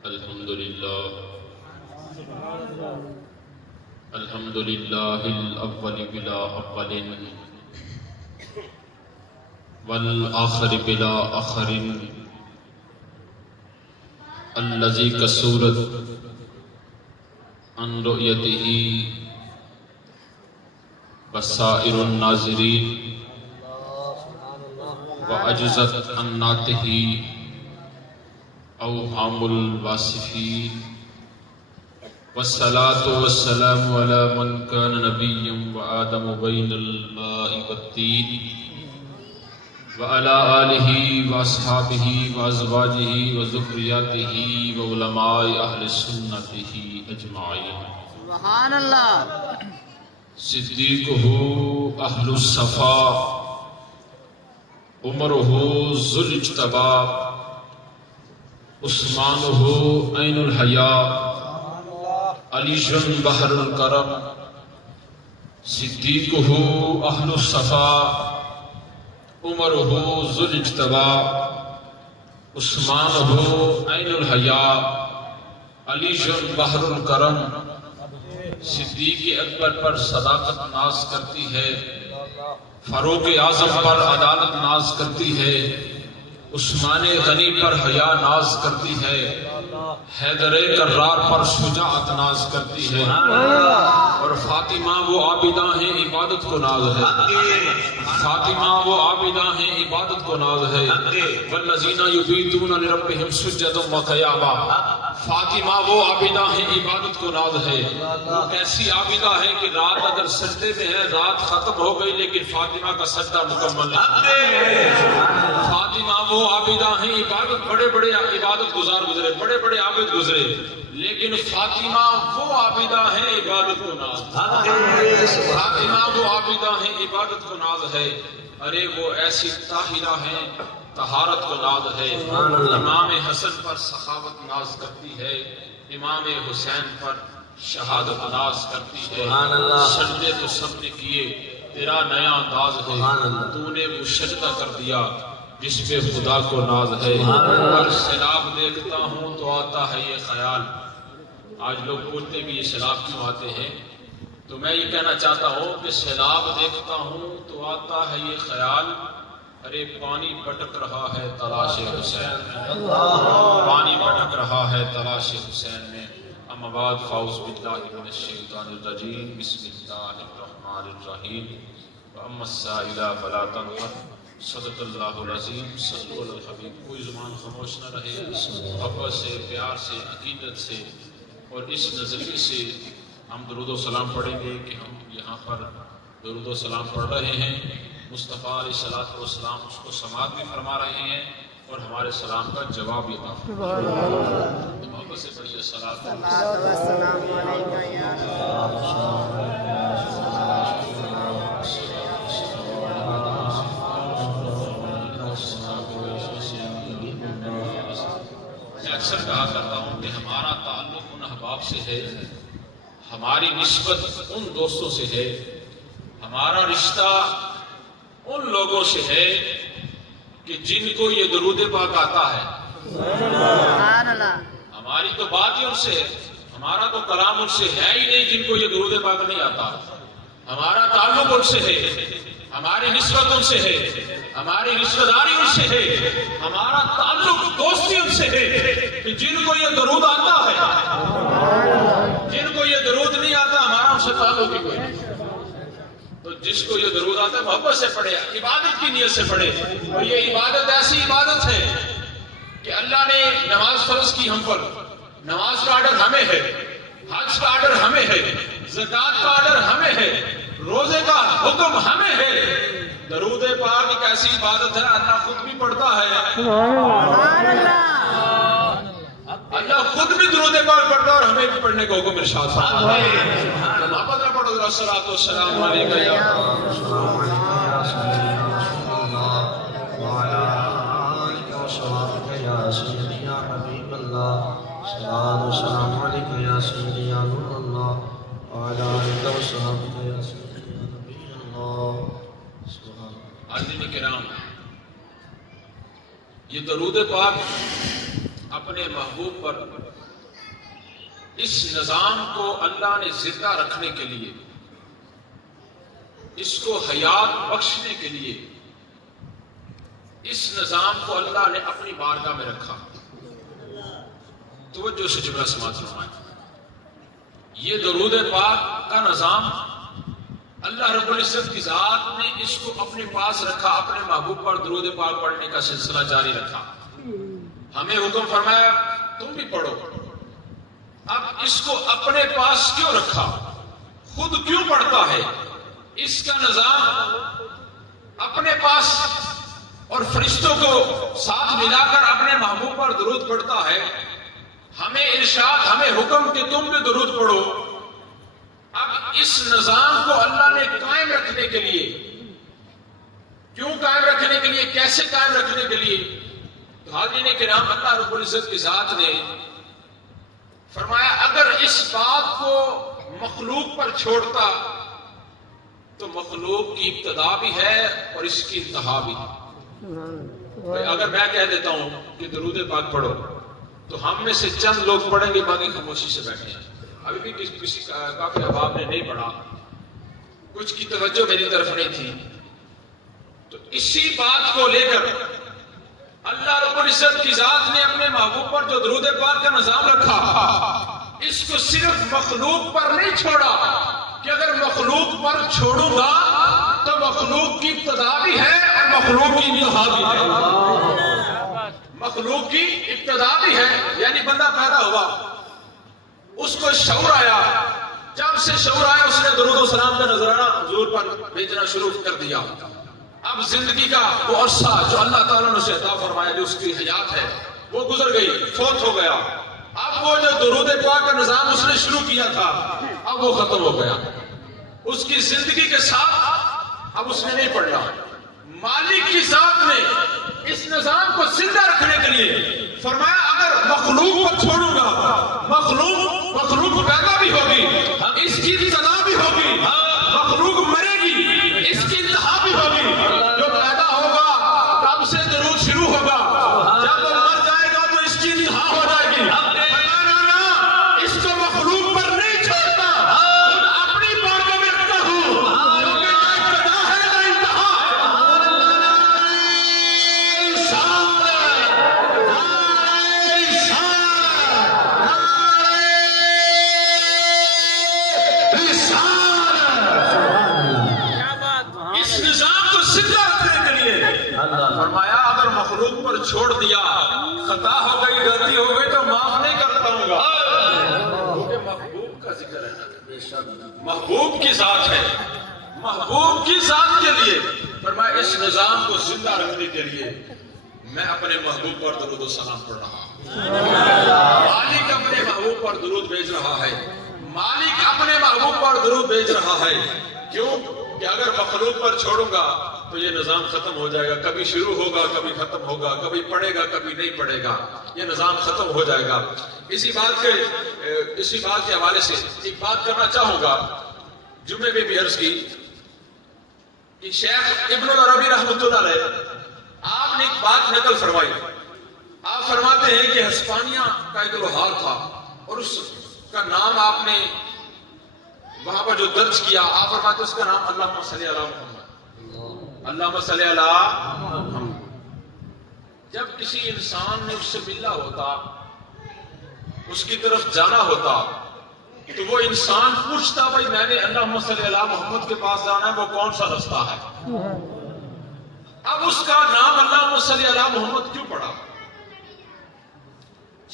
الحمد لله الأول بلا أول والآخر بلا آخر الذي كسرت عن رؤيته بصائر الناظرين وعجزت عن نعته أوهام الواصفين والصلاة والسلام على من كان نبيا وآدم بين الماء والطين وعلى آله وأصحابه وأزواجه وذرياته وعلماء أهل سنته أجمعين سبحان اللہ. صدیقه أهل الصفا عمره ذو الاجتبا عثمانه عين الحياء علی بحر الکرم صدیقہ اہل الصفا عمرہ ذو الاجتبا عثمانہ عین الحیاء علی بحر الکرم. صدیق اکبر پر صداقت ناز کرتی ہے، فاروق اعظم پر عدالت ناز کرتی ہے، عثمان غنی پر حیا ناز کرتی ہے، حیدر کرار پر شجاعت ناز کرتی ہے، اور فاطمہ وہ عابدہ ہیں عبادت کو ناز ہے، فاطمہ وہ عابدہ ہیں عبادت کو ناز ہے، والذین یبیتون لربہم سجدا وقیاما. فاطمہ وہ عابدہ ہیں عبادت کو ناز ہے. وہ کیسی عابدہ ہے کہ رات اگر سجدے میں ہے، رات ختم ہو گئی لیکن فاطمہ کا سجدہ مکمل نہیں. فاطمہ وہ عابدہ ہیں عبادت، بڑے بڑے عبادت گزار گزرے، بڑے بڑے عابد گزرے، لیکن فاطمہ وہ عابدہ ہیں عبادت کو ناز. فاطمہ وہ عابدہ ہیں عبادت کو ناز ہے. ارے وہ ایسی طاہرہ ہیں طہارت کو ناز ہے. امام حسن پر سخاوت ناز کرتی ہے، امام حسین پر شہادت ناز کرتی ہے. سجدے تو سب نے کیے، تیرا نیا انداز ہے، تو نے وہ سجدہ کر دیا جس پہ خدا کو ناز ہے. اور سیلاب دیکھتا ہوں تو آتا ہے یہ خیال. آج لوگ بولتے بھی یہ سیلاب کیوں آتے ہیں، تو میں یہ کہنا چاہتا ہوں کہ سیلاب دیکھتا ہوں تو آتا ہے یہ خیال، ارے پانی بٹک رہا ہے تلاش حسین میں، پانی بٹک رہا ہے تلاش حسین میں. اما بعد فاعوذ باللہ من الشیطان الرجیم، بسم اللہ الرحمن الرحیم. واما السائل فلا تنهر، صدق اللہ العظیم. صلو علی الحبیب. کوئی زبان خاموش نہ رہے، محبت سے، پیار سے، عقیدت سے اور اس نظریے سے ہم درود و سلام پڑھیں گے کہ ہم یہاں پر درود و سلام پڑھ رہے ہیں. مصطفیٰ علیہ الصلوۃ والسلام اس کو سماعت بھی فرما رہے ہیں اور ہمارے سلام کا جواب بھی عطا فرما رہے ہیں. محبت سے پڑھیے الصلوۃ والسلام علیکہ یا میں اکثر کہا کرتا ہوں کہ ہمارا تعلق ان احباب سے ہے، ہماری نسبت ان دوستوں سے ہے، ہمارا رشتہ ان لوگوں سے ہے کہ جن کو یہ درود پاک آتا ہے. سبحان اللہ. ہماری تو بات ہی ان سے ہے، ہمارا تو کلام ان سے ہے ہی نہیں جن کو یہ درود پاک نہیں آتا. ہمارا تعلق ان سے ہے، ہماری نسبت ان سے ہے، ہماری رشتہ داری ان سے ہے، ہمارا تعلق دوستی ان سے ہے کہ جن کو یہ درود آتا ہے. جن کو یہ درود نہیں آتا ہمارا ان سے تعلق ہی کوئی نہیں. تو جس کو یہ درود آتا ہے محبت سے پڑھے، عبادت کی نیت سے پڑھے. اور یہ عبادت ایسی عبادت ہے کہ اللہ نے نماز فرض کی ہم پر، نماز کا آرڈر ہمیں ہے، حج کا آرڈر ہمیں ہے، زکوٰۃ کا آرڈر ہمیں ہے، روزے کا حکم ہمیں ہے. درود پاک ایک ایسی عبادت ہے اللہ خود بھی پڑھتا ہے. سبحان اللہ. اللہ خود بھی درود پاک پڑھتا ہے اور ہمیں بھی پڑھنے کا حکم ارشاد فرماتا ہے. محبت میں پڑھو الصلوۃ والسلام علیکہ یا حاضرین کرام، یہ درود پاک اپنے محبوب پر اس نظام کو اللہ نے زندہ رکھنے کے لیے، اس کو حیات بخشنے کے لیے اس نظام کو اللہ نے اپنی بارگاہ میں رکھا۔ توجہ سے جملہ سماعت فرمائیں۔ یہ درود پاک کا نظام اللہ رب العزت کی ذات نے اس کو اپنے پاس رکھا، اپنے محبوب پر درود پاک پڑھنے کا سلسلہ جاری رکھا۔ ہمیں حکم فرمایا تم بھی پڑھو۔ اب اس کو اپنے پاس کیوں رکھا؟ خود کیوں پڑھتا ہے؟ اس کا نظام اپنے پاس اور فرشتوں کو ساتھ ملا کر اپنے محبوب پر درود پڑھتا ہے۔ ہمیں ارشاد، ہمیں حکم کہ تم بھی درود پڑھو۔ اب اس نظام کو اللہ نے قائم رکھنے کے لیے، کیوں قائم رکھنے کے لیے، کیسے قائم رکھنے کے لیے؟ تو حاضرین کرام، اللہ رب العزت کی ذات نے فرمایا اگر اس بات کو مخلوق پر چھوڑتا تو مخلوق کی ابتدا بھی ہے اور اس کی انتہا بھی ہے۔ اگر میں کہہ دیتا ہوں کہ درود پاک پڑھو تو ہم میں سے چند لوگ پڑھیں گے، باقی خاموشی سے بیٹھے ہیں۔ ابھی بھی کسی کافی احباب نے نہیں پڑھا، کچھ کی توجہ میری طرف نہیں تھی۔ تو اسی بات کو لے کر اللہ رب العزت کی ذات نے اپنے محبوب پر جو درود پاک کا نظام رکھا، اس کو صرف مخلوق پر نہیں چھوڑا کہ اگر مخلوق پر چھوڑوں گا تو مخلوق کی ابتدا بھی ہے اور مخلوق کی انتہا بھی ہے۔ مخلوق کی ابتدا بھی ہے، یعنی بندہ پیدا ہوا، اس کو شعور آیا، جب سے شعور آیا اس نے درود و سلام کا نذرانہ حضور پر بھیجنا شروع کر دیا۔ اب زندگی کا وہ عرصہ جو اللہ تعالیٰ نے اسے عطا فرمایا، جو اس کی حیات ہے، وہ گزر گئی، فوت ہو گیا۔ اب وہ جو درود پاک کا نظام اس نے شروع کیا تھا، اب وہ ختم ہو گیا۔ اس کی زندگی کے ساتھ اب اس نے نہیں پڑھنا۔ مالک کی ذات نے اس نظام کو زندہ رکھنے کے لیے فرمایا اگر مخلوق کو چھوڑوں گا، مخلوق پیدا بھی ہوگی، اس کی ابتدا بھی ہوگی، مخلوق مرے گی، اس کی انتہا بھی ہوگی۔ جو پیدا ہوگا تب سے درود شروع ہوگا، جب وہ مر جائے گا تو اس کی انتہا ہو جائے گی۔ اس کو مخلوق پر نہیں چھوڑتا، خود اپنی بارگاہ میں رکھتا ہوں، کیونکہ نہ ابتدا ہے نہ انتہا اس نظام کو زندہ رکھنے کے لیے فرمایا اگر مخلوق پر چھوڑ دیا، خطا ہو گئی، غلطی ہو گئی تو معاف نہیں کرتا ہوں گا، کیونکہ محبوب کا ذکر ہے، محبوب کی ذات ہے، محبوب کی ذات کے لیے فرمایا اس نظام کو زندہ رکھنے کے لیے میں اپنے محبوب پر درود و سلام پڑھ رہا ہوں۔ مالک اپنے محبوب پر درود بھیج رہا ہے، مالک اپنے محبوب پر درود بھیج رہا ہے۔ کیوں کہ اگر مخلوق پر چھوڑوں گا تو یہ نظام ختم ہو جائے گا، کبھی شروع ہوگا کبھی ختم ہوگا، کبھی پڑھے گا کبھی نہیں پڑھے گا، یہ نظام ختم ہو جائے گا۔ اسی بات کے حوالے سے ایک بات کرنا چاہوں گا، جمعے میں بھی عرض کی کہ شیخ ابن العربی رحمۃ اللہ علیہ آپ نے ایک بات نقل فرمائی۔ آپ فرماتے ہیں کہ ہسپانیہ کا ایک لوہار تھا اور اس کا نام آپ نے وہاں پر جو درج کیا، آپ فرماتے اس کا نام اللہم صلی علی محمد، اللہم صلی علی محمد۔ جب کسی انسان نے اس سے ملنا ہوتا، اس کی طرف جانا ہوتا، تو وہ انسان پوچھتا بھائی میں نے اللہم صلی علی محمد کے پاس جانا ہے، وہ کون سا رستہ ہے؟ اب اس کا نام اللہم صلی علی محمد کیوں پڑا؟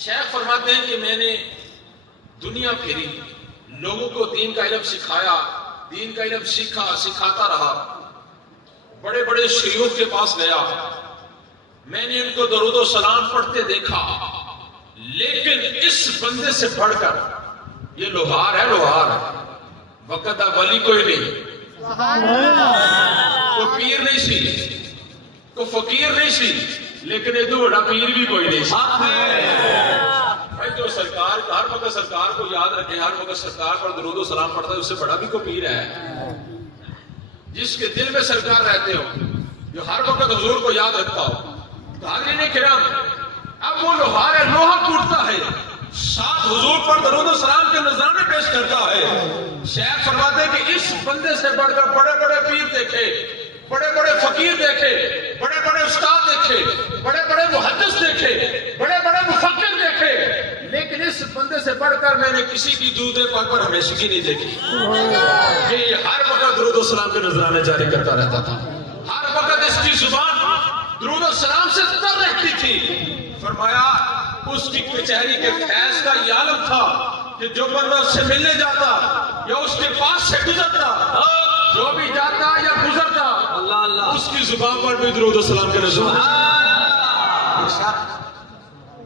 شیخ فرماتے ہیں کہ میں نے دنیا پھیری، لوگوں کو دین کا علم سکھایا، دین کا علم سیکھا، سکھاتا رہا، بڑے بڑے شیوخ کے پاس گیا، میں نے ان کو درود و سلام پڑھتے دیکھا، لیکن اس بندے سے بڑھ کر یہ لوہار ہے، لوہار ہے، وقت ولی کوئی نہیں، کوئی پیر نہیں سی، کوئی فقیر نہیں سی، لیکن یہ تو بڑا پیر بھی کوئی نہیں سی۔ بھائی جو سرکار ہر وقت سرکار کو یاد رکھے، ہر وقت سرکار پر درود و سلام پڑھتا ہے، اس سے بڑا بھی کوئی پیر ہے؟ جس کے دل میں سرکار رہتے ہو، جو ہر وقت حضور کو یاد رکھتا ہو۔ تو حاضرین کرام، اب وہ لوہار ہے، لوہا ٹوٹتا ہے، ساتھ حضور پر درود و سلام کے نذرانے پیش کرتا ہے. شیخ فرماتے ہیں کہ اس بندے سے بڑھ کر بڑے بڑے پیر دیکھے, بڑے بڑے فقیر دیکھے, بڑے بڑے استاد دیکھے, بڑے بڑے محدث دیکھے, بڑے بڑے مفکر دیکھے, لیکن اس بندے سے بڑھ کر میں نے کسی کی دودھ پاک پر ہمیشگی نہیں دیکھی. یہ ہر وقت درود و سلام کے نذرانے جاری کرتا رہتا تھا. ہر وقت اس کی زبان درود و سلام سے تر رہتی تھی. فرمایا اس کی کچہری کے فیض کا یہ عالم تھا کہ جو بندہ اس سے ملنے جاتا یا اس کے پاس سے گزرتا, جو بھی جاتا یا گزرتا, اللہ اللہ اس کی زبان پر بھی درود و سلام کے نذرانے.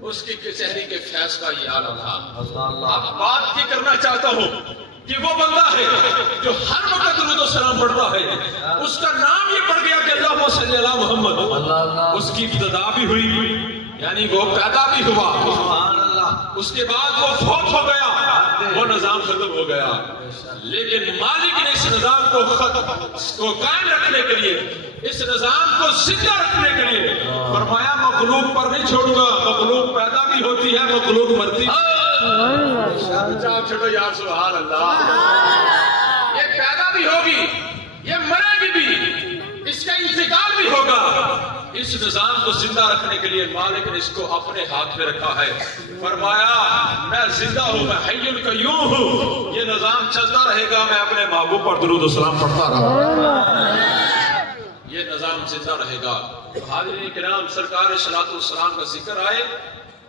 اس کی کچہری کے فیض کا یہ عالم تھا. اب بات یہ کرنا چاہتا ہوں کہ وہ بندہ ہے جو ہر وقت درود و سلام پڑھتا ہے, اس کا نام یہ پڑ گیا کہ اللہم صلی علی محمد. اس کی ابتدا بھی ہوئی, یعنی وہ پیدا بھی ہوا, اس کے بعد وہ فوت ہو گیا, وہ نظام ختم ہو گیا. لیکن مالک نے اس نظام کو قائم رکھنے کے لیے, اس نظام کو زندہ رکھنے کے لیے فرمایا مخلوق پر نہیں چھوڑوں گا. مخلوق پیدا بھی ہوتی ہے, مخلوق مرتی ہے. چھوٹو یار سبحان اللہ. یہ پیدا بھی ہوگی, یہ مرے گی بھی, اس کا انتقال بھی ہوگا. اس نظام کو زندہ رکھنے کے لیے مالک نے اس کو اپنے ہاتھ میں رکھا ہے. فرمایا میں زندہ ہوں, میں حی القیوم ہوں, یہ نظام چلتا رہے گا, میں اپنے محبوب پر درود و سلام پڑھتا رہا. یہ نظام زندہ رہے گا. حاضرین کرام, سرکار صلوات و سلام کا ذکر آئے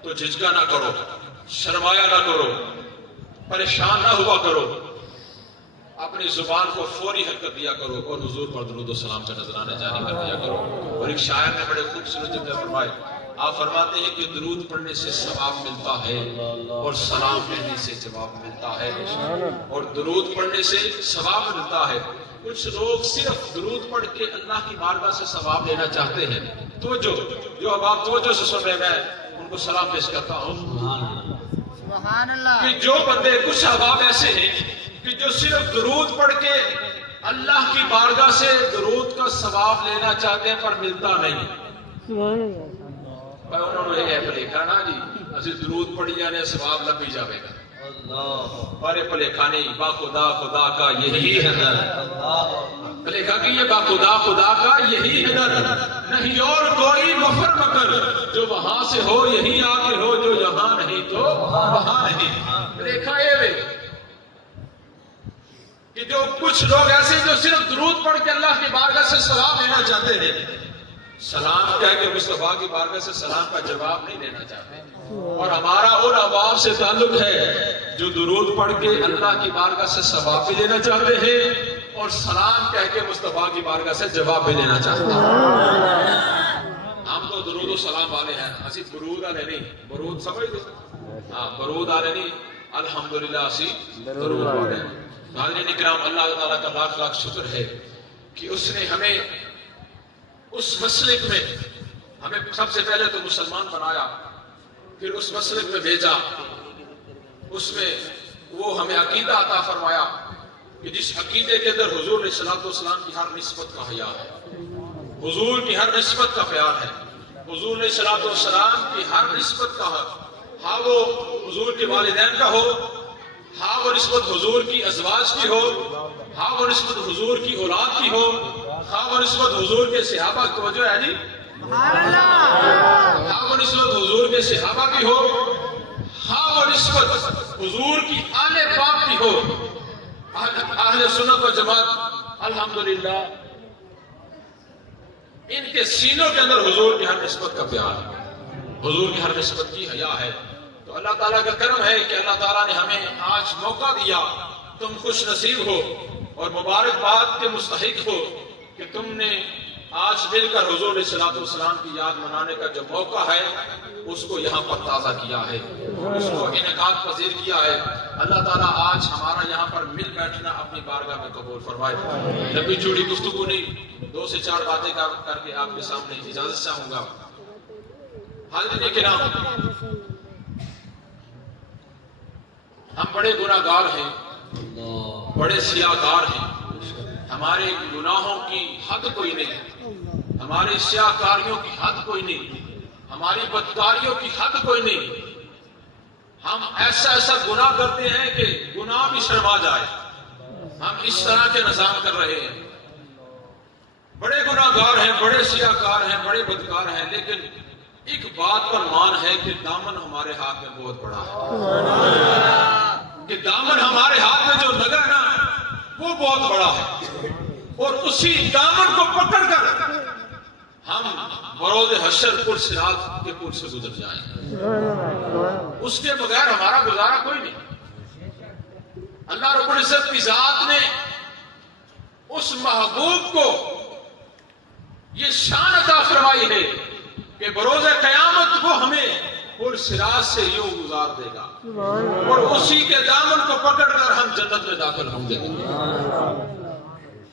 تو جھجکا نہ کرو, شرمایا نہ کرو, پریشان نہ ہوا کرو, اپنی زبان کو فوری حرکت دیا کرو اور حضور پر درود و سلام کا نذرانے جاری کر دیا کرو. اور ایک شاعر نے بڑے خوبصورت جملے فرمائے. آپ فرماتے ہیں کہ درود پڑھنے سے ثواب ملتا ہے اور سلام پڑھنے سے جواب ملتا ہے. اور درود پڑھنے سے ثواب ملتا ہے. کچھ لوگ صرف درود پڑھ کے اللہ کی بارگاہ سے ثواب لینا چاہتے ہیں. جو اب آپ توجہ سے سن رہے, میں ان کو سلام پیش کرتا ہوں. سبحان اللہ. کہ جو بندے, کچھ احباب ایسے ہیں کہ جو صرف درود پڑھ کے اللہ کی بارگاہ سے درود کا ثواب لینا چاہتے ہیں پر ملتا نہیں. انہوں نے یہ لکھا نا جی اسی درود پڑھی جانے ثواب لگ بھی جاوے گا. بارے پلیکھا نہیں, با خدا خدا کا یہی ہے در. پلیکھا کہ یہ با خدا خدا کا یہی ہے در, نہیں اور کوئی مفر مکر, جو وہاں سے ہو یہی آ کے ہو, جو یہاں نہیں تو وہاں نہیں. پلیکھا یہ کہ جو کچھ لوگ ایسے جو صرف درود پڑھ کے اللہ کی بارگاہ سے سلام لینا چاہتے ہیں, سلام کہہ کے مصطفیٰ کی بارگاہ سے سلام کا جواب نہیں لینا چاہتے. اور ہمارا ان احباب سے تعلق ہے جو درود پڑھ کے اللہ کی بارگاہ سے ثواب بھی لینا چاہتے ہیں اور سلام کہہ کے مصطفیٰ کی بارگاہ سے جواب بھی لینا چاہتے ہیں. ہم تو درود و سلام والے ہیں, اسی برود والے نہیں. برود سمجھ دو, ہاں برود والے نہیں, الحمدللہ اسی درود والے ہیں. حاضرین اکرام, اللہ تعالیٰ کا لاکھ لاکھ شکر ہے کہ اس نے ہمیں اس مسلک میں, ہمیں سب سے پہلے تو مسلمان بنایا, پھر اس مسلک میں بھیجا. اس میں وہ ہمیں عقیدہ عطا فرمایا کہ جس عقیدے کے اندر حضور علیہ الصلوۃ والسلام کی ہر نسبت کا حیا ہے, حضور کی ہر نسبت کا پیار ہے, حضور علیہ الصلوۃ والسلام کی ہر نسبت کا, ہاں وہ حضور کے والدین کا ہو, ہاں وہ نسبت حضور کی ازواج کی ہو, ہاں وہ نسبت حضور کی اولاد کی ہو, ہاں وہ نسبت حضور کے صحابہ کی, توجہ ہے جی, ہاں وہ نسبت حضور کے صحابہ کی ہو, ہاں وہ نسبت حضور کی آل پاک کی ہو. اہل سنت و جماعت الحمدللہ ان کے سینوں کے اندر حضور کی ہر نسبت کا پیار ہے, حضور کی ہر نسبت کی حیا ہے. تو اللہ تعالیٰ کا کرم ہے کہ اللہ تعالیٰ نے ہمیں آج موقع دیا. تم خوش نصیب ہو اور مبارکباد کے مستحق ہو کہ تم نے آج مل کر حضور علیہ الصلوۃ والسلام کی یاد منانے کا جو موقع ہے اس کو یہاں پر تازہ کیا ہے, اس کو انعقاد پذیر کیا ہے. اللہ تعالیٰ آج ہمارا یہاں پر مل بیٹھنا اپنی بارگاہ میں قبول فرمائے. لمبی چوڑی گفتگو نہیں, 2 سے 4 باتیں کر کے آپ کے سامنے اجازت چاہوں گا. حاضرین کرام, ہم بڑے گناہگار ہیں, بڑے سیاہکار ہیں. ہمارے گناہوں کی حد کوئی نہیں, ہماری سیاہکاریوں کی حد کوئی نہیں, ہماری بدکاریوں کی حد کوئی نہیں. ہم ایسا ایسا گناہ کرتے ہیں کہ گناہ بھی شرما جائے. ہم اس طرح کے نظام کر رہے ہیں. بڑے گناہ گار ہیں, بڑے سیاہ کار ہیں, بڑے بدکار ہیں, لیکن ایک بات پر مان ہے کہ دامن ہمارے ہاتھ میں بہت بڑا ہے. کہ دامن ہمارے ہاتھ میں جو لگا نا وہ بہت بڑا ہے, اور اسی دامن کو پکڑ کر ہم بروز حشر پل صراط کے پل سے گزر جائیں. اس کے بغیر ہمارا گزارا کوئی نہیں. اللہ رب العزت کی ذات نے اس محبوب کو یہ شان عطا فرمائی ہے کہ بروز قیامت وہ ہمیں پل صراط سے یوں گزار دے گا, اور اسی کے دامن کو پکڑ کر ہم جنت میں داخل ہوں گے.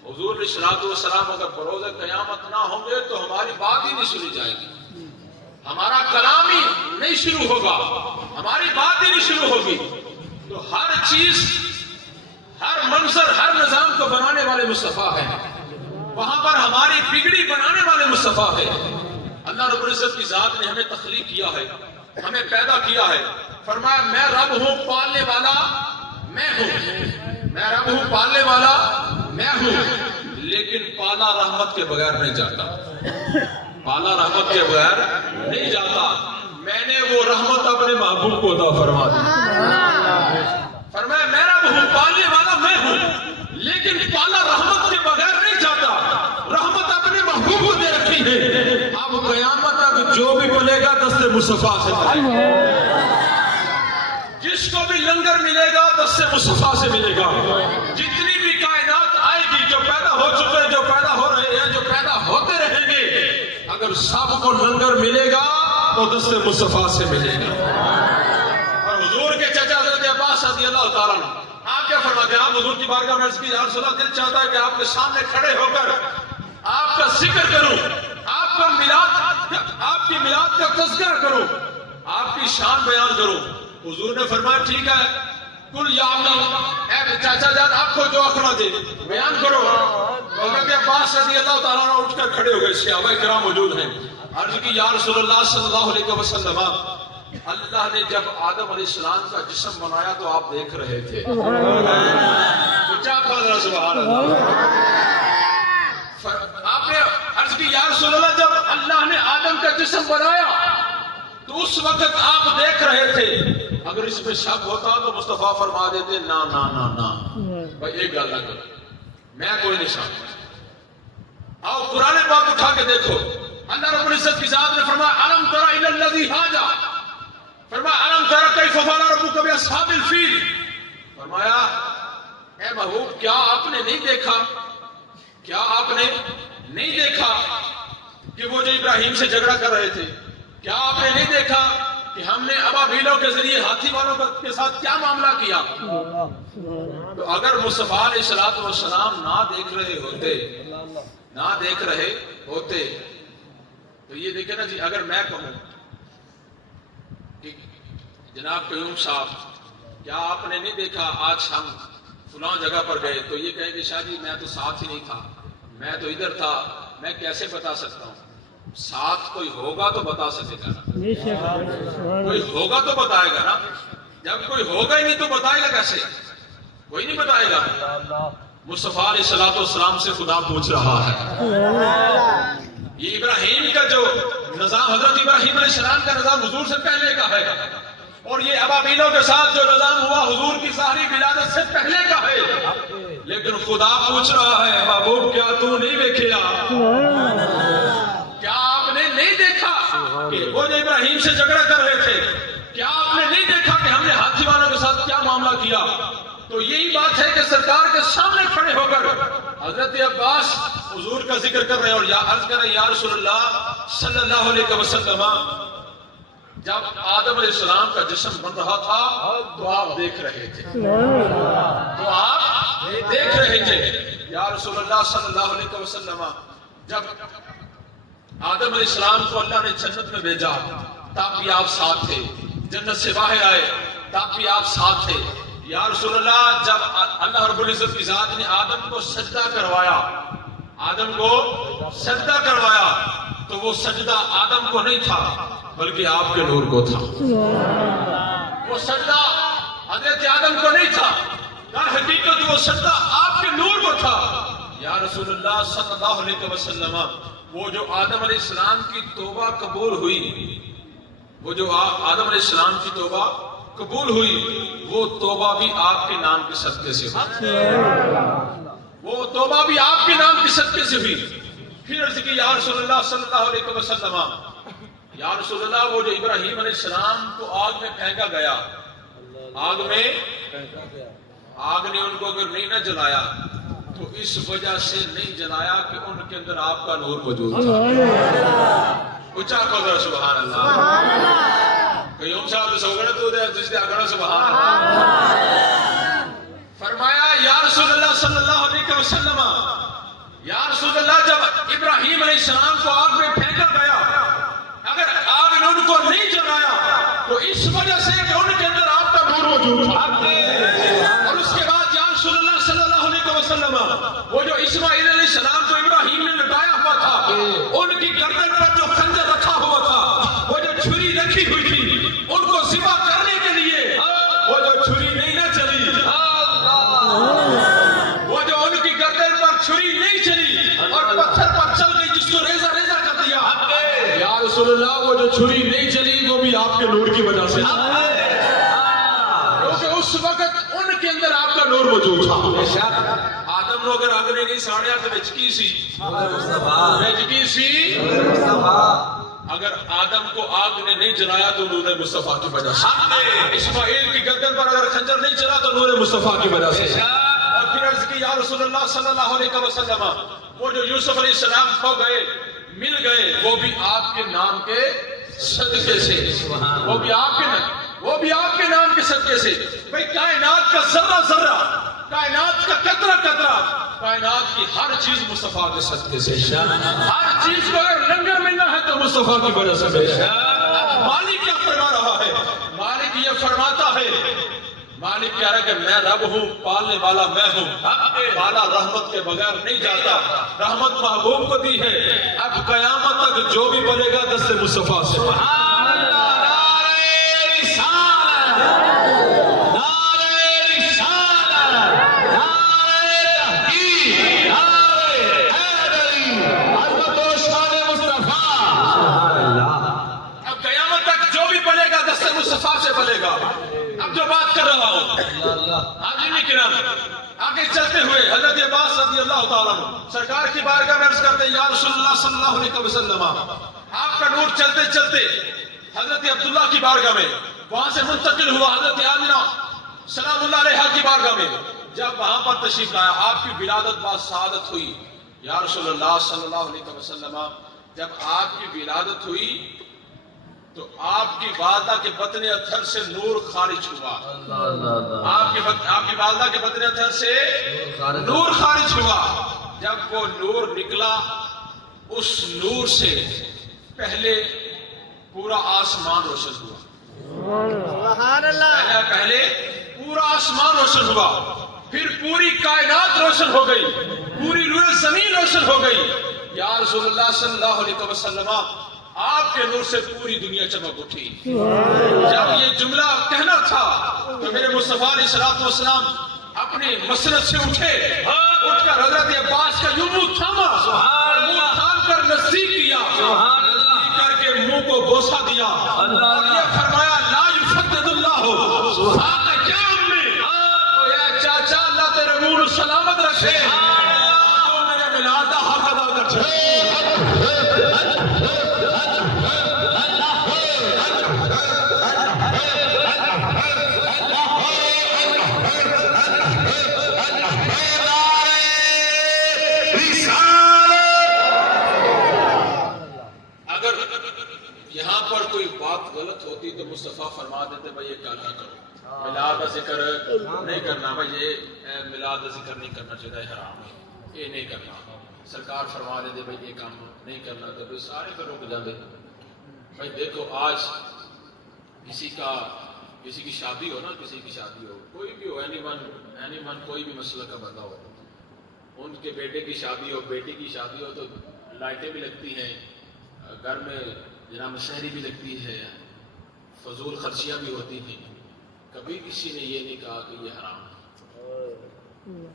حضور علیہ الصلوۃ والسلام اگر بروز قیامت نہ ہوں گے تو ہماری بات ہی نہیں سنی جائے گی, ہمارا کلام ہی نہیں شروع ہوگا, ہماری بات ہی نہیں شروع ہوگی. تو ہر چیز, ہر منظر, ہر نظام کو بنانے والے مصطفیٰ ہیں. وہاں پر ہماری بگڑی بنانے والے مصطفیٰ ہیں. اللہ رب العزت کی ذات نے ہمیں تخلیق کیا ہے, ہمیں پیدا کیا ہے. فرمایا میں رب ہوں, پالنے والا میں ہوں. میں رب ہوں, پالنے والا میں ہوں. لیکن پالا رحمت کے بغیر نہیں جاتا. پالا رحمت کے بغیر نہیں جاتا. میں نے وہ رحمت اپنے محبوب کو عطا فرما دی. فرمایا میں رب ہوں, پالنے والا میں ہوں, لیکن پالا رحمت کے بغیر نہیں جاتا. رحمت اپنے محبوب کو دے رکھی ہے. اب قیامت تک جو بھی بولے گا دست مصطفیٰ سے ملے گا. جس کو بھی لنگر ملے گا دست مصطفیٰ سے ملے گا. جتنی بھی کائنات آئے گی, جو پیدا ہو چکے, جو پیدا ہو رہے ہیں, جو پیدا ہوتے رہیں گے, اگر سب کو لنگر ملے گا تو دست مصطفیٰ سے ملے گا. اور حضور کے چچا حضرت عباس رضی اللہ تعالیٰ عنہ آپ کیا فرماتے ہیں؟ آپ حضور کی بارگاہ میں عرض کی, یا رسول اللہ, دل چاہتا ہے کہ آپ کے سامنے کھڑے ہو کر آپ کا ذکر کروں, آپ کی میلاد کا تذکرہ کروں, آپ کی شان بیان کروں. حضور نے فرمایا ٹھیک ہے, کل یا اے چاچا جان آپ کو جو اخنا دے بیان کرو. حضرت عباس رضی اللہ تعالیٰ عنہ اٹھ کر کھڑے ہو گئے. صحابہ کرام موجود ہیں. عرض کی, یا رسول اللہ صلی اللہ علیہ وسلم, اللہ نے جب آدم علیہ السلام کا جسم بنایا تو آپ دیکھ رہے تھے. سبحان اللہ. آپ نے عرض کی, یا رسول اللہ, جب اللہ نے آدم کا جسم بنایا تو اس وقت آپ دیکھ رہے تھے. اگر اس میں شک ہوتا تو مصطفیٰ فرما دیتے نا نا نا نا, بھائی ایک گل نہ کرو, میں کوئی نشان. آؤ قرآن پاک اٹھا کے دیکھو. اللہ رب العزت کی ذات نے فرمایا الم تر الی الذی حاجا, فرمایا الم تر کیف فعل ربک باصحاب الفیل. فرمایا اے محبوب, کیا آپ نے نہیں دیکھا, کیا آپ نے نہیں دیکھا کہ وہ جو ابراہیم سے جھگڑا کر رہے تھے, کیا آپ نے نہیں دیکھا کہ ہم نے ابابیلوں کے ذریعے ہاتھی والوں کے ساتھ کیا معاملہ کیا. تو اگر مصطفیٰ علیہ الصلوۃ والسلام نہ دیکھ رہے ہوتے تو یہ دیکھیں نا جی, اگر میں کہوں کہ جناب قیوم صاحب, کیا آپ نے نہیں دیکھا آج ہم فلاں جگہ پر گئے, تو یہ کہے کہ شاہ جی میں تو ساتھ ہی نہیں تھا, میں تو ادھر تھا, میں کیسے بتا سکتا ہوں. ساتھ کوئی ہوگا تو بتا سکے گا نا, کوئی ہوگا تو بتائے گا نا. جب کوئی ہوگا ہی نہیں تو بتائے گا کیسے؟ کوئی نہیں بتائے گا. مصطفیٰ علیہ الصلوۃ والسلام سے خدا پوچھ رہا ہے. یہ ابراہیم کا جو نظام, حضرت ابراہیم علیہ السلام کا نظام حضور سے پہلے کا ہے, اور یہ ابابیلوں کے ساتھ جو نظام ہوا حضور کی ظاہری ولادت سے پہلے کا ہے. لیکن خدا پوچھ رہا ہے, محبوب کیا تو نہیں دیکھا, کیا آپ نے نہیں دیکھا کہ وہ جو ابراہیم سے جھگڑا کر رہے تھے, کیا آپ نے نہیں دیکھا کہ ہم نے ہاتھی والوں کے ساتھ کیا معاملہ کیا. تو یہی بات ہے کہ سرکار کے سامنے کھڑے ہو کر حضرت عباس حضور کا ذکر کر رہے ہیں, اور یا عرض کر رہے ہیں, یا رسول اللہ صلی اللہ علیہ وسلم, جب آدم علیہ السلام کا جسم بن رہا تھا تو آپ دیکھ رہے تھے, تو آپ دیکھ رہے تھے. یا رسول اللہ صلی اللہ علیہ وسلم, جب آدم علیہ السلام کو اللہ نے جنت میں بھیجا تب بھی آپ ساتھ تھے, جنت سے باہر آئے تب بھی آپ ساتھ تھے. یا رسول اللہ, جب اللہ رب العزت کی ذات نے آدم کو سجدہ کروایا, تو وہ سجدہ آدم کو نہیں تھا بلکہ آپ کے نور کو تھا. وہ سجدہ حضرت آدم کو نہیں تھا، در حقیقت وہ سجدہ آپ کے نور کو تھا۔ یا رسول اللہ صلی اللہ علیہ وسلم، وہ جو آدم علیہ السلام کی توبہ قبول ہوئی، وہ جو آدم علیہ السلام کی توبہ قبول ہوئی، وہ توبہ بھی آپ کے نام کے صدقے سے ہوئی، وہ توبہ بھی آپ کے نام کے صدقے سے ہوئی۔ پھر عرض کی یا رسول اللہ صلی اللہ علیہ وسلم، یا رسول اللہ وہ جو ابراہیم علیہ السلام کو آگ میں پھینکا گیا، آگ نے ان کو اگر نہیں نہ جلایا تو اس وجہ سے نہیں جلایا کہ ان کے اندر آپ کا نور موجود تھا۔ اچھا کہو سبحان اللہ۔ قیوم صاحب تو سوگڑے تو دے جس نے اگر سبحان اللہ فرمایا، یا رسول اللہ صلی اللہ علیہ وسلم، یا رسول اللہ جب ابراہیم علیہ السلام کو آگ میں پھینکا گیا، اگر آگ نے ان کو نہیں جلایا تو اس وجہ سے کہ ان کے اندر آپ کا نور موجود تھا۔ اور اس کے بعد یا رسول اللہ صلی اللہ علیہ وسلم، وہ جو اسماعیل علیہ السلام کو ابراہیم نے لٹایا ہوا تھا، ان کی گردن پر جو خنجر رکھا ہوا تھا، وہ جو چھری رکھی ہوئی تھی ان کو ذبح کرنے کے لیے، وہ جو چھری نہیں نہ چلی، وہ جو ان کی گردن پر چھری نہیں چلی اور پتھر پر چل گئی جس کو ریزہ ریزہ کر دیا، یا رسول اللہ وہ جو چھری نہیں چلی وہ بھی آپ کے نور کی وجہ سے، کیونکہ اس وقت ان کے اندر آپ کا نور موجود تھا۔ آدم نو اگر اگنے نہیں ساڑیا تو وچکی سی، اگر آدم کو آگ نے نہیں جلایا تو نور مصطفیٰ کی وجہ سے، اسماعیل کی گردن پر اگر خنجر نہیں چلا تو نور مصطفیٰ کی وجہ سے۔ اور پھر عرض کی یا رسول اللہ صلی اللہ علیہ وسلم، وہ جو یوسف علیہ السلام کھو گئے مل گئے، وہ بھی آپ کے نام کے صدقے سے، وہ بھی آپ کے نام کے صدقے سے۔ بھئی کائنات کا ذرہ ذرہ، کائنات کا قطرہ قطرہ، کائنات کی ہر چیز مصطفیٰ کے صدقے سے، ہر چیز کو اگر لنگر ملنا ہے تو مصطفیٰ کی وجہ سے۔ مالک کیا فرما رہا ہے؟ مالک یہ فرماتا ہے، مالک کہہ رہا ہے کہ میں رب ہوں، پالنے والا میں ہوں، پالا رحمت کے بغیر نہیں جاتا، رحمت محبوب کو دی ہے، اب قیامت تک جو بھی بنے گا دست مصطفیٰ سے۔ اب جو بات کر رہا ہوں حاضرین کرام، آگے چلتے ہوئے حضرت عباس رضی اللہ تعالیٰ عنہ سرکار کی بارگاہ میں عرض کرتے ہیں، یا رسول اللہ صلی اللہ علیہ وسلم، آپ کا نور چلتے چلتے حضرت عبداللہ کی بارگاہ میں، وہاں سے منتقل ہوا حضرت آمنہ سلام اللہ علیہا کی بارگاہ میں، جب وہاں پر تشریف لایا آپ کی ولادت بعد سعادت ہوئی۔ یا رسول اللہ صلی اللہ علیہ وسلم، جب آپ کی ولادت ہوئی تو آپ کی والدہ کے بطن اطہر سے نور خارج ہوا، آپ کی والدہ کے بطن اطہر سے نور خارج ہوا۔ جب وہ نور نکلا، اس نور سے پہلے پورا آسمان روشن ہوا، سبحان اللہ۔ پہلے پورا آسمان روشن ہوا، پھر پوری کائنات روشن ہو گئی، پوری روئے زمین روشن ہو گئی۔ یا رسول اللہ صلی اللہ علیہ وسلم، آپ کے نور سے پوری دنیا چمک اٹھی۔ جب یہ جملہ کہنا تھا تو میرے مصطفیٰ علیہ الصلوۃ والسلام اپنے مسند سے اٹھے، اٹھ کر حضرت عباس کا یوں منہ تھاما، منہ تھام کر نزدیک کیا، نزدیک کر کے منہ کو بوسہ دیا اور یہ فرمایا، لا یفدد اللہ آپ کیا امیں، او یا چاچا اللہ تیرے نور سلامت رکھے، تو میرے میلاد دا حق ادا کر چھے۔ غلط ہوتی تو مصطفیٰ فرما دیتے بھائی یہ کیا نہ کرو، میلاد ذکر نہیں کرنا، بھائی یہ میلاد ذکر نہیں کرنا چاہیے، حرام ہے، یہ نہیں کرنا۔ سرکار فرما دیتے بھائی یہ کام نہیں کرنا، تو پھر سارے پہ رک جاتے۔ بھائی دیکھو آج کسی کی شادی ہو نا، کسی کی شادی ہو، کوئی بھی ہو، اینی ون کوئی بھی مسئلہ کا بندہ ہو، ان کے بیٹے کی شادی ہو، بیٹی کی شادی ہو تو لائٹیں بھی لگتی ہیں، گھر میں جناب شہری بھی لگتی ہے، فضول خرچیاں بھی ہوتی ہیں، کبھی کسی نے یہ نہیں کہا کہ یہ حرام ہے۔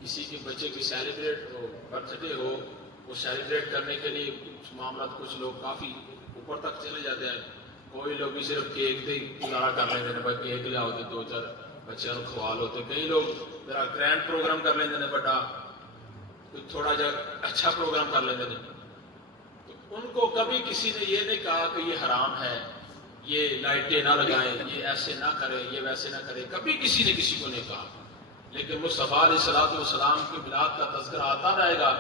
کسی کے بچے کی سیلیبریٹ ہو، برتھ ڈے ہو، وہ سیلیبریٹ کرنے کے لیے کچھ معاملات کچھ لوگ کافی اوپر تک چلے جاتے ہیں۔ کوئی لوگ بھی صرف کیک سے گزارا کر لیتے ہیں، بھائی کیک لیا ہوتے 2-4 بچوں کو کھوا لو۔ کئی لوگ ذرا گرینڈ پروگرام کر لیتے ہیں، بڑا کچھ تھوڑا جا اچھا پروگرام کر لیتے ہیں۔ تو ان کو کبھی کسی نے یہ نہیں کہا کہ یہ حرام ہے، یہ لائٹیں نہ لگائیں، یہ ایسے نہ کریں، یہ ویسے نہ کریں، کبھی کسی نے کسی کو نہیں کہا۔ لیکن مصطفیٰ علیہ السلام کے میلاد کا تذکرہ آتا جائے گا،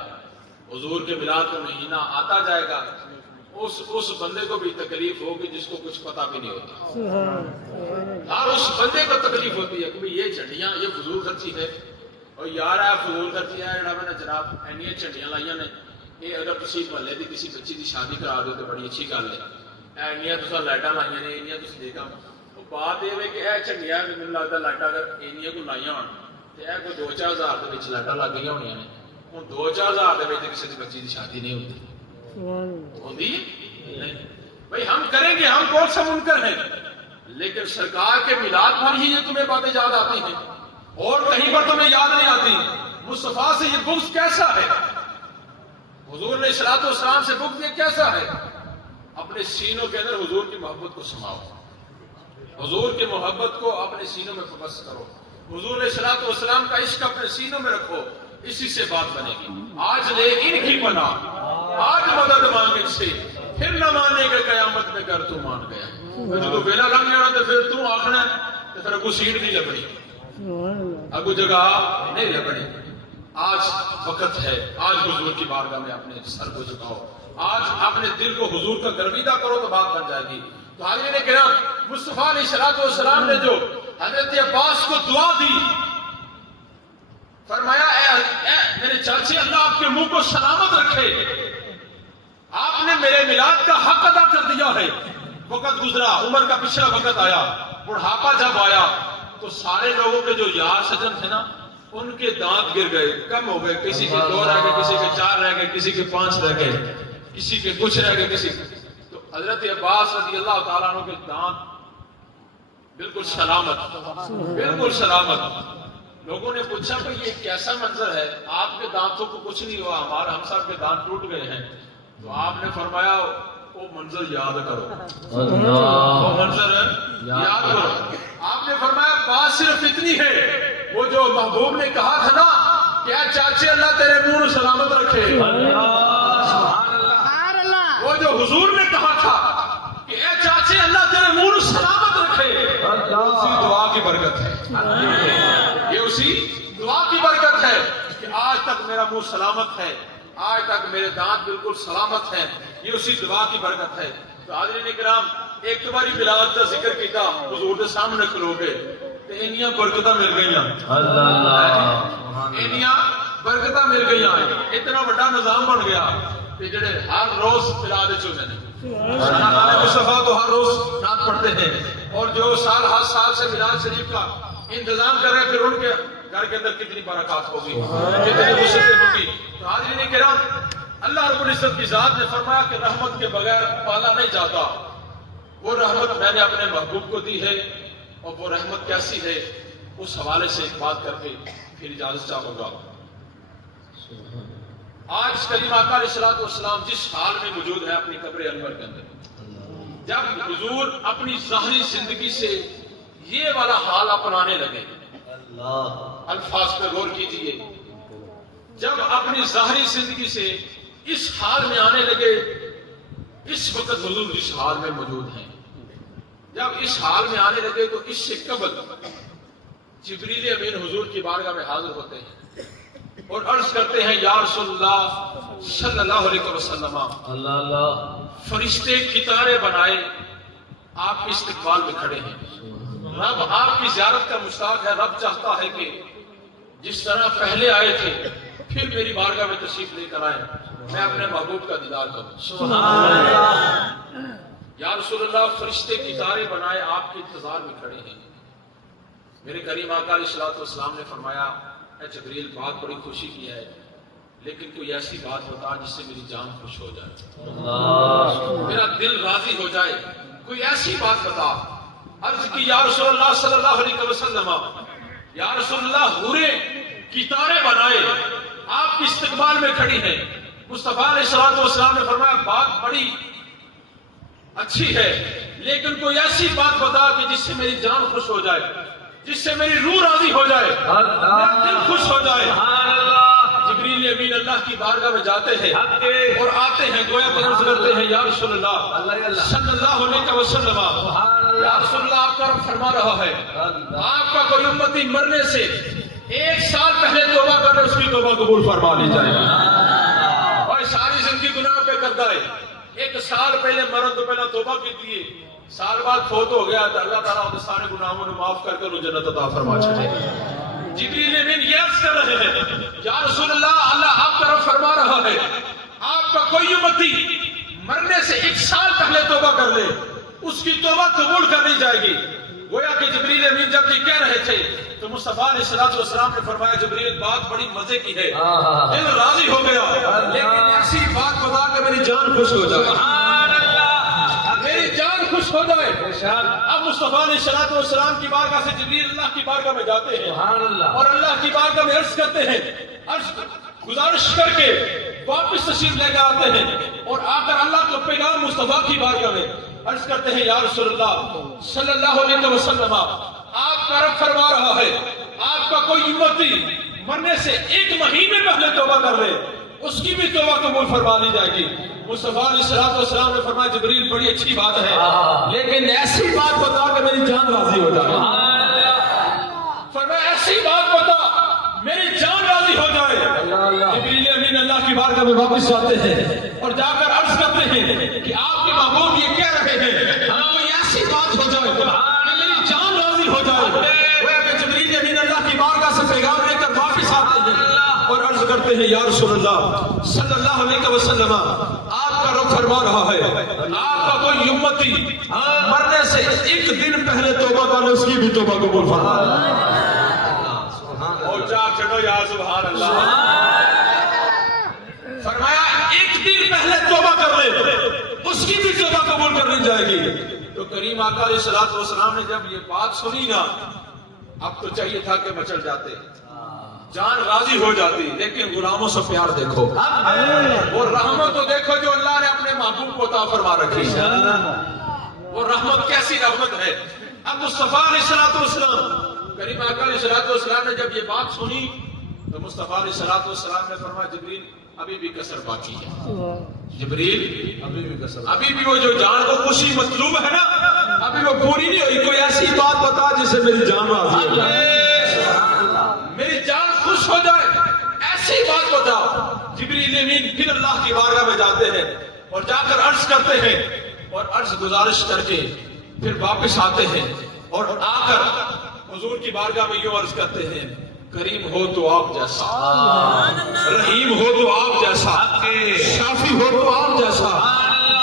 حضور کے میلاد کا مہینہ آتا جائے گا، اس بندے کو بھی تکلیف ہوگی جس کو کچھ پتہ بھی نہیں ہوتا۔ اور اس بندے کو تکلیف ہوتی ہے کہ یہ جھنڈیاں یہ فضول خرچی ہے، اور یار ہے فضول خرچی ہے جڑا میں نے جناب اینیاں جھنڈیاں لائیاں نے، یہ اگر تسی محلے دی کسی بچی دی شادی کرا دو تو بڑی اچھی گل ہے۔ اینیاں تساں لائٹاں لائیاں نے، اینیاں تسی دیکھا وہ بات یہ ہے کہ یہ جھنڈیاں مجھے لگتا لائٹاں اگر اینیاں کو لائیاں ہون تو یہ کوئی 2-4 ہزار کے وچ لائٹاں لگ گئی ہونیاں نے۔ ہن 2-4 ہزار کے وچ کسی دی بچی دی شادی نہیں ہوتی، ہوتی نہیں۔ بھائی ہم کریں گے، ہم کون سا منکر ہیں، لیکن سرکار کے میلاد پر ہی یہ تمہیں باتیں یاد آتی ہیں اور کہیں پر تمہیں یاد نہیں آتی۔ مصطفیٰ سے یہ بغض کیسا ہے، حضور علیہ الصلوۃ والسلام سے بغض یہ کیسا ہے؟ اپنے سینوں کے اندر حضور کی محبت کو سماؤ، حضور کی محبت کو اپنے سینوں میں فبس کرو، حضور علیہ الصلوۃ والسلام کا عشق اپنے سینوں میں رکھو، اسی سے بات بنے گی۔ آج لے ان کی پناہ، آج مدد مانگ ان سے، پھر نہ مانے گا قیامت میں گر تو مان گیا۔ جب ویلا لنگ جانا تو پھر تو آخنا ہے تو پھر اگو سیٹ نہیں لبنی، اگو جگہ نہیں لبنی۔ آج وقت ہے، آج حضور کی بارگاہ میں اپنے سر کو جھکاؤ، آج اپنے دل کو حضور کا گرویدہ کرو تو بات بن جائے گی۔ تو حاضرین کرام، مصطفیٰ علیہ الصلوۃ والسلام نے جو حضرت عباس کو دعا دی، فرمایا اے میرے چاچے، اللہ آپ کے منہ کو سلامت رکھے، آپ نے میرے میلاد کا حق ادا کر دیا ہے۔ وقت گزرا، عمر کا پچھلا وقت آیا، بڑھاپا جب آیا تو سارے لوگوں کے جو یار سجن تھے نا، ان کے دانت گر گئے، کم ہو گئے، کسی کے 2 رہ گئے، کسی کے 4 رہ گئے، کسی کے 5 رہ گئے، کسی کے کچھ رہ گئے، کسی تو حضرت عباس رضی اللہ تعالیٰ عنہ کے دانت بالکل سلامت، بالکل سلامت۔ لوگوں نے پوچھا کہ یہ کیسا منظر ہے، آپ کے دانتوں کو کچھ نہیں ہوا، ہم سب کے دانت ٹوٹ گئے ہیں۔ تو آپ نے فرمایا وہ منظر یاد کرو، وہ منظر یاد کرو۔ آپ نے فرمایا بات صرف اتنی ہے، وہ جو محبوب نے کہا تھا نا کہ اے چاچے اللہ تیرے منہ سلامت رکھے، وہ جو حضور نے کہا تھا کہ اے چاچے اللہ تیرے منہ سلامت رکھے، اسی دعا کی برکت ہے، یہ اسی دعا کی برکت ہے کہ آج تک میرا منہ سلامت ہے، آج تک میرے دانت بالکل سلامت ہیں، یہ اسی دعا کی برکت ہے۔ تو حاضرین کرام، ایک باری میلاد کا ذکر کیتا، حضور کے سامنے کھلو گے تے انیاں برکتاں مل گئیاں، انیاں برکتاں مل گئیاں، اتنا بڑا نظام بن گیا کہ جڑے ہر روز میلاد وچ ہوندے نے، سالانہ مصطفیٰ تو ہر روز نعت پڑھتے ہیں، اور جو سال ہر سال سے میلاد شریف کا انتظام کر رہے ہیں، پھر ان کے گھر کے اندر کتنی برکات ہوگی، کتنی خوشیاں ہوگی۔ تو حاضرین کرام، اللہ رب العزت کی ذات نے فرمایا کہ رحمت کے بغیر پالا نہیں جاتا، وہ رحمت میں نے اپنے محبوب کو دی ہے، اور وہ رحمت کیسی ہے اس حوالے سے ایک بات کر کے پھر اجازت چاہوں گا۔ آج کریم آقا علیہ الصلوۃ والسلام جس حال میں موجود ہے اپنی قبر انور کے اندر، جب حضور اپنی ظاہری زندگی سے یہ والا حال اپنانے لگے، الفاظ پہ غور کیجیے، جب اپنی ظاہری زندگی سے اس حال میں آنے لگے، اس وقت حضور جس حال میں موجود ہیں، جب اس حال میں آنے لگے تو اس سے قبل جبریل امین حضور کی بارگاہ میں حاضر ہوتے ہیں اور عرض کرتے ہیں یا رسول اللہ صلی اللہ علیہ وسلم، فرشتے کتارے بنائے آپ کے استقبال میں کھڑے ہیں، رب آپ کی زیارت کا مشتاق ہے، رب چاہتا ہے کہ جس طرح پہلے آئے تھے پھر میری بارگاہ میں تشریف لے کر آئے، میں اپنے محبوب کا دیدار کروں۔ سبحان اللہ۔ یا رسول اللہ، فرشتے کتارے بنائے آپ کے انتظار میں کھڑے ہیں۔ میرے کریم آقا علیہ الصلوۃ والسلام نے فرمایا اے جبریل، بات بڑی خوشی کی ہے، لیکن کوئی ایسی بات بتا جس سے میری جان خوش ہو جائے، میرا دل راضی ہو جائے، کوئی ایسی بات بتا۔ عرض کی یا رسول اللہ صلی اللہ علیہ وسلم، یا رسول اللہ حوریں کتاریں بنائے آپ کی استقبال میں کھڑی ہیں۔ مصطفیٰ علیہ السلام نے فرمایا بات بڑی اچھی ہے، لیکن کوئی ایسی بات بتا کہ جس سے میری جان خوش ہو جائے، جس سے میری روح راضی ہو جائے، میرا دل خوش ہو جائے۔ جبریل امین اللہ کی بارگاہ میں جاتے ہیں اور آتے ہیں، گویا کہ عرض کرتے ہیں یا رسول اللہ صلی اللہ علیہ وسلم، یا رسول اللہ آپ کا رب فرما رہا ہے آپ کا کوئی امتی مرنے سے 1 سال پہلے توبہ کرے اس کی توبہ قبول فرما لی جائے گی، اور ساری زندگی گناہ پہ کرتا ہے 1 سال پہلے مرن تو پہلے توبہ کی تھی، سال بعد فوت ہو گیا تو اللہ تعالیٰ ان سارے گناہوں نے معاف کر کے انہیں جنت عطا فرما چھڑے۔ جبریل امین یہ عرض کر رہے ہیں یا رسول اللہ اللہ آپ کا رب فرما رہا ہے آپ کا کوئی امتی مرنے سے 1 سال پہلے توبہ کر لے اس کی توبہ قبول کر لی جائے گی۔ گویا کہ جبریل امین جب یہ کہہ رہے تھے تو مصطفیٰ علیہ السلام نے فرمایا جبریل بات بڑی مزے کی ہے، دل راضی ہو گیا، لیکن ایسی بات بتا کہ میری جان خوش ہو جائے، میری جان خوش ہو جائے۔ اب مصطفیٰ علیہ السلام کی بارگاہ سے جبریل اللہ کی بارگاہ میں جاتے ہیں اور اللہ کی بارگاہ میں عرض کرتے ہیں، عرض گزارش کر کے واپس تشریف لے کر آتے ہیں اور آ کر اللہ کا پیغام مصطفیٰ کی بارگاہ میں عرض کرتے ہیں یا رسول اللہ صلی اللہ علیہ وسلم آپ کا رب فرما رہا ہے آپ کا کوئی امتی مرنے سے 1 مہینے پہلے توبہ کر لے اس کی بھی توبہ قبول فرما لی جائے گی۔ مصطفیٰ علیہ السلام نے فرمایا جبریل بڑی اچھی بات ہے، لیکن ایسی بات بتا کہ میری جان راضی ہو جائے، فرمایا ایسی بات بتا میری جان راضی ہو جائے۔ جبریل امین اللہ کی بارگاہ میں واپس جاتے ہیں اور جا کر عرض کرتے ہیں کہ آپ کے محبوب یہ کہہ رہے ہیں کوئی ایسی بات ہو جائے کہ میری جان راضی ہو جائے۔ جبریل امین اللہ کی بارگاہ سے پیغام لے کر واپس آتے ہیں اور عرض کرتے ہیں یا رسول اللہ صلی اللہ علیہ وسلم آپ کا رب فرما رہا ہے آپ کا کوئی امتی مرنے سے 1 دن پہلے توبہ کرے اس کی بھی توبہ قبول فرما۔ چڑھو یا سبحان اللہ، فرمایا 1 دن پہلے توبہ کر لے اس کی بھی توبہ قبول کر لی جائے گی۔ تو کریم آقا علیہ السلام نے جب یہ بات سنی نا اب تو چاہیے تھا کہ مچل جاتے، جان راضی ہو جاتی، لیکن غلاموں سے پیار دیکھو وہ رحمت تو دیکھو جو اللہ نے اپنے محبوب کو عطا فرما رکھی، وہ رحمت کیسی رحمت ہے۔ اب مصطفیٰ علیہ السلام کریم آقا علیہ السلام نے جب یہ بات سنی تو مصطفیٰ علیہ السلام نے فرمایا جبریل ابھی بھی کسر باقی ہے، جبریل ابھی بھی وہ جو جان کو خوشی مطلوب ہے نا ابھی وہ پوری نہیں ہوئی، کوئی ایسی بات بتا جس سے میری جان راضی ہو جائے، میری جان خوش ہو جائے، ایسی بات بتا۔ جبریل امین پھر اللہ کی بارگاہ میں جاتے ہیں اور جا کر عرض کرتے ہیں اور عرض گزارش کر کے پھر واپس آتے ہیں اور آ کر حضور کی بارگاہ میں یوں عرض کرتے ہیں کریم ہو تو آپ جیسا، رحیم ہو تو آپ جیسا، شافی ہو تو آپ جیسا،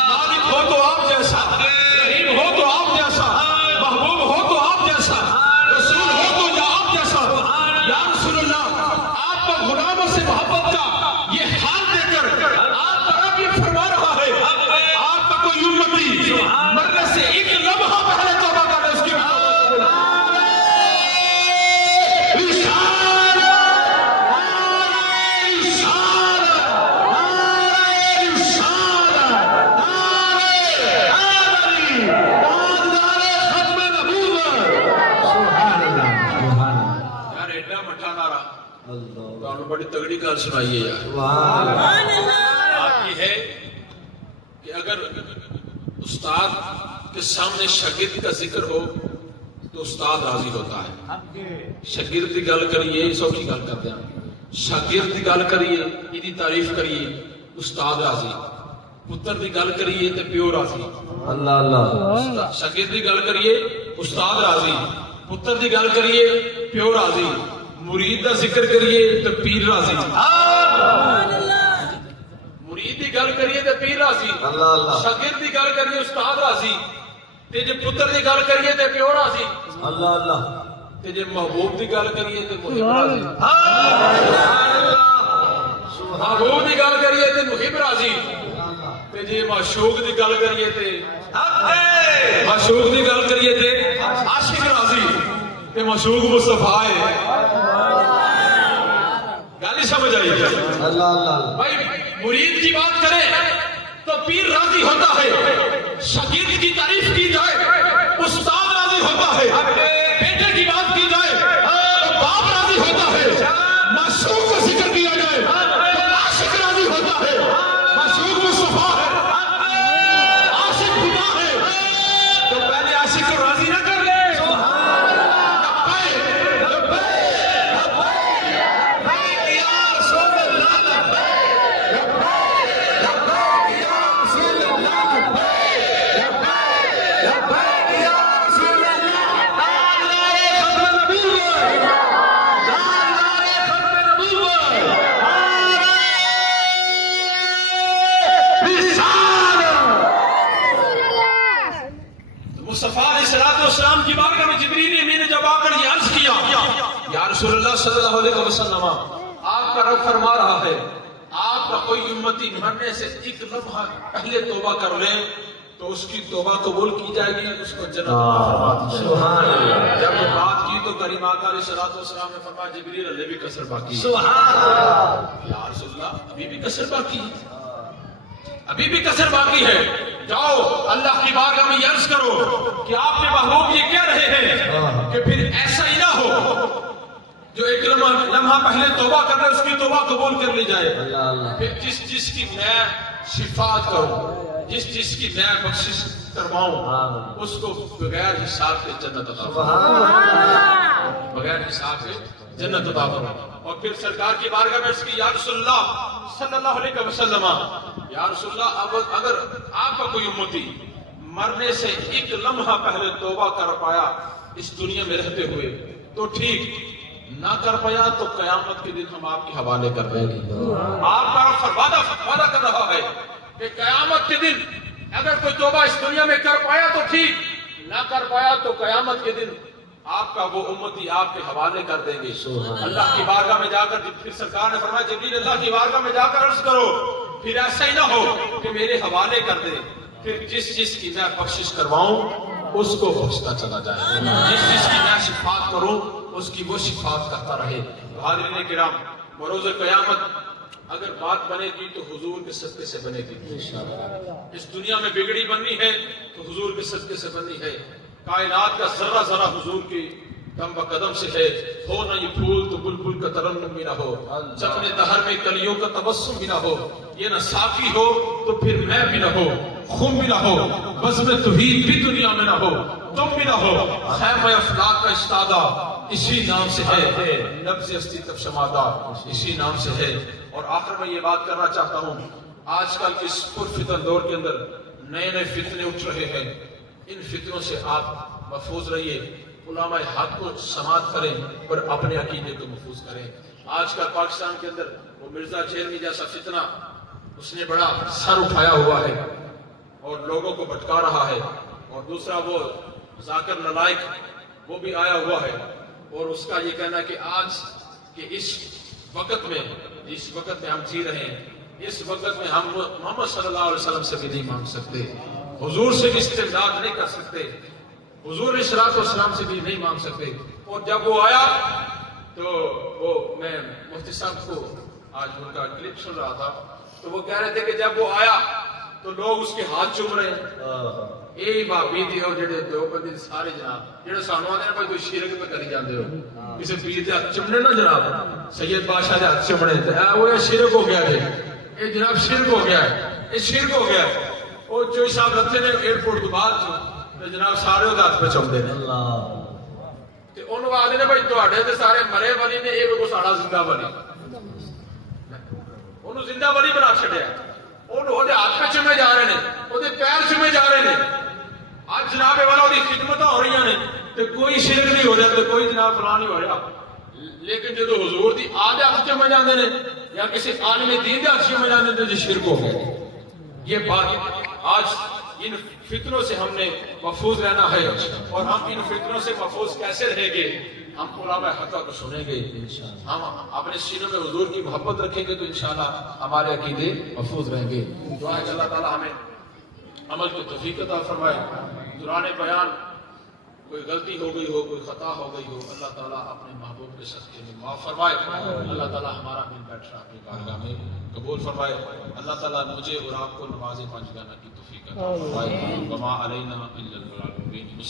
مالک ہو تو آپ جیسا، رحیم ہو تو آپ جیسا، محبوب ہو تو آپ جیسا، رسول ہو تو یا آپ جیسا۔ یا رسول اللہ آپ کو غلاموں سے محبت کا یہ حال دے کر آپ کا رب یہ فرما رہا ہے آپ کا کوئی امتی مرنے سے 1 لمحہ پہلے توبہ کرے اس کی بڑی تگڑی گل سنائیے یار۔ بات یہ ہے کہ اگر استاد کے سامنے شاگرد کا ذکر ہو تو استاد راضی ہوتا ہے، شاگرد کی گل کریے سوکھی گل کرتے ہیں، شاگرد کی گل کریے یہ تعریف کریے استاد راضی، پتر کی گل کریے تو پیو راضی، اللہ اللہ، شاگرد کی گل کریے استاد راضی، پتر کی گل کریے پیو راضی، مرید کا ذکر کریے تو پیر راضی، مرید کی گل کریے تو پیر راضی، شاگرد کی گل کریے استاد راضی، تے جے پتر کی گل کریے تے پیو راضی، اللہ اللہ، تے جے محبوب کی گل کریے تے محب راضی، محبوب کی گل کریے تے محب راضی۔ تے جی معشوق دی گل کریے تے معشوق دی گل کریے تے عاشق راضی تے معشوق مصطفیٰ ہے. گل ہی سمجھ آئی بھائی. مرید کی بات کریں تو پیر راضی ہوتا ہے, شاگرد کی تعریف کی جائے استاد راضی ہوتا ہے, بیٹے کی بات کی جائے تو باپ راضی ہوتا ہے, معشوق کا ذکر کیا جائے تو عاشق راضی ہوتا ہے. معشوق مصطفیٰ ہے, عاشق خدا ہے, تو پہلے عاشق کو راضی نہ کر لے. مصطفیٰ علیہ السلام کی بارگاہ میں جبریل امین نے جب آ کر یہ عرض کیا, یا رسول اللہ صلی اللہ علیہ وسلم, آپ کا رب فرما رہا ہے آپ کا کوئی امتی مرنے سے ایک لمحہ پہلے توبہ کر لے تو اس کی توبہ قبول کی جائے گی, اس کو جنت فرما دی جائے گی. جب یہ بات کی تو کریم آقا علیہ السلام نے فرمایا جبریل ابھی بھی کسر باقی ہے. یا رسول اللہ ابھی بھی کسر باقی ہے, ابھی بھی کسر باقی ہے. جاؤ اللہ کی بارگاہ میں یہ عرض کرو کہ آپ کے محبوب یہ کہہ رہے ہیں کہ پھر ایسا ہی نہ ہو جو ایک لمحہ پہلے توبہ کر رہے اس کی توبہ قبول کر لی جائے. پھر جس کی میں شفاعت کروں, جس کی میں بخشش کرواؤں اس کو بغیر حساب کے جنت عطا کروں, بغیر حساب کے جنت عطا کروں. اور پھر سرکار کی بارگاہ میں اس کی یا رسول اللہ صلی اللہ علیہ وسلم, یا رسول اللہ اگر آپ کا کوئی امتی مرنے سے ایک لمحہ پہلے توبہ کر پایا اس دنیا میں رہتے ہوئے تو ٹھیک, نہ کر پایا تو قیامت کے دن ہم آپ کے حوالے کر رہے ہیں. آپ کا وعدہ کر رہا ہے کہ قیامت کے دن اگر کوئی توبہ اس دنیا میں کر پایا تو ٹھیک, نہ کر پایا تو قیامت کے دن آپ کا وہ امتی آپ کے حوالے کر دیں گے. اللہ کی بارگاہ میں جا کر پھر سرکار نے فرمایا جبریل اللہ کی بارگاہ میں جا کر عرض کرو پھر ایسا ہی نہ ہو کہ میرے حوالے کر دے, پھر جس کی میں بخشش کرواؤں اس کو بخشتا چلا جائے, جس کی میں شفاعت کروں اس کی وہ شفاعت کرتا رہے. حاضرین کرام, بروز قیامت اگر بات بنے گی تو حضور کے صدقے سے بنے گی. اس دنیا میں بگڑی بننی ہے تو حضور کے صدقے سے بننی ہے. کائنات کا ذرہ ذرہ حضور کی قدم بقدم سے ہے. ہو نہ یہ پھول تو بلبل کا ترنم بھی نہ ہو, چمن دہر میں کلیوں کا تبسم بھی نہ ہو, یہ نہ ساقی ہو تو پھر میں بھی نہ ہو, خم بھی نہ ہو, بزم توحید بھی دنیا میں نہ ہو, تم بھی نہ ہو. خیمہ افلاک کا استادہ اسی نام سے ہے, نبض ہستی تب شمادہ اسی نام سے ہے. اور آخر میں یہ بات کرنا چاہتا ہوں, آج کل کے اس پرفتن دور کے اندر نئے نئے فتنے اٹھ رہے ہیں. ان فتنوں سے آپ محفوظ رہیے, علماء حق کو سماعت کریں اور اپنے عقیدے کو محفوظ کریں. آج کل پاکستان کے اندر وہ مرزا جیلنی جیسا فتنہ اس نے بڑا سر اٹھایا ہوا ہے اور لوگوں کو بھٹکا رہا ہے. اور دوسرا وہ ذاکر نالائق وہ بھی آیا ہوا ہے, اور اس کا یہ کہنا ہے کہ آج کے اس وقت میں ہم جی رہے ہیں, اس وقت میں ہم محمد صلی اللہ علیہ وسلم سے بھی نہیں مانگ سکتے, حضور سے بھی استمداد نہیں کر سکتے, حضور علیہ السلام سے بھی نہیں مانگ سکتے. اور جب وہ آیا تو وہ میں مفتی صاحب کو آج ان کا کلپ سن رہا تھا تو وہ کہہ رہے تھے کہ جب وہ آیا تو لوگ اس کے ہاتھ چوم رہے ہیں. یہی بابی تھی اور جڑے دیوبندی سارے جناب جڑے سانو آتے ہیں بھائی کوئی شرک پہ کری جاندے ہو, کسی پیر دے ہاتھ چومنے نا جناب, سید بادشاہ دے ہاتھ چومنے وہ شرک ہو گیا ہے, یہ جناب شرک ہو گیا ہے, یہ شرک ہو گیا ہے. اور جو صاحب رکھتے ہیں ایئرپورٹ کے بعد جناب سارے ہاتھ پہ چومتے ہیں. انہوں آدھے نے بھائی تے سارے مرے والی نے یہ کو ساڑا زندہ والی, انہوں زندہ والی بنا چھڑیا, وہ ہاتھ پہ چومے جا رہے ہیں, وہ پیر چومے جا رہے ہیں. آج جناب والا وہ خدمت ہو رہی ہیں تو کوئی شرک نہیں ہو رہا, تو کوئی جناب فلاں نہیں ہو رہا. لیکن جو حضور دی آدھے ہاتھ چومے جاندے نے یا کسی عالم دین دے ہاتھ چومے جاندے تو یہ شرک ہو گیا. یہ بات آج ان فتنوں سے ہم نے محفوظ رہنا ہے, اور ہم ان فتنوں سے محفوظ کیسے رہیں گے ہم علماء حق کو سنیں گے، ہم اپنے سینوں میں حضور کی محبت رکھیں گے تو انشاءاللہ ہمارے عقیدے محفوظ رہیں گے۔ دعا ہے کہ اللہ تعالیٰ ہمیں عمل کی توفیق عطا فرمائے۔ دوران بیان کوئی غلطی ہو گئی ہو، کوئی خطا ہو گئی ہو، اللہ تعالیٰ اپنے محبوب کے صدقے میں معاف فرمائے۔ اللہ تعالیٰ ہمارا مل بیٹھنا اپنی بارگاہ میں قبول فرمائے۔ اللہ تعالیٰ مجھے اور آپ کو نماز پانچ گانا کی توفیق عطا فرمائے۔ وما علینا الا البلاغ المبین۔